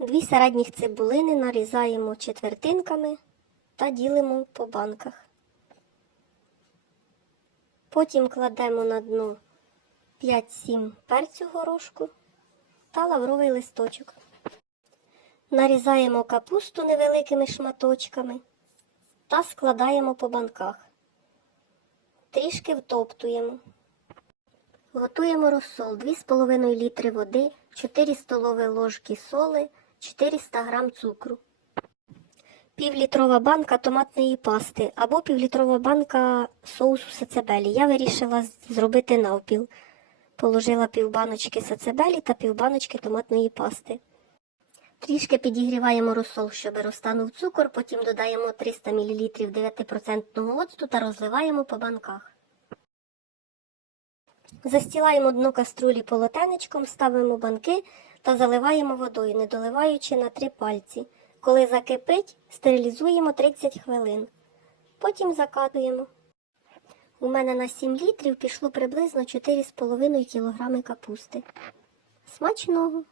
Дві середніх цибулини нарізаємо четвертинками та ділимо по банках. Потім кладемо на дно 5-7 перцю горошку та лавровий листочок. Нарізаємо капусту невеликими шматочками та складаємо по банках. Трішки втоптуємо. Готуємо розсол 2,5 літри води, 4 столові ложки соли, 400 грам цукру. Півлітрова банка томатної пасти або півлітрова банка соусу сацебелі. Я вирішила зробити навпіл. Положила півбаночки сацебелі та півбаночки томатної пасти. Трішки підігріваємо розсол, щоб розтанув цукор, потім додаємо 300 мл 9% оцту та розливаємо по банках. Застілаємо дно каструлі полотенечком, ставимо банки та заливаємо водою, не доливаючи на три пальці. Коли закипить, стерилізуємо 30 хвилин. Потім закатуємо. У мене на 7 літрів пішло приблизно 4,5 кг капусти. Смачного!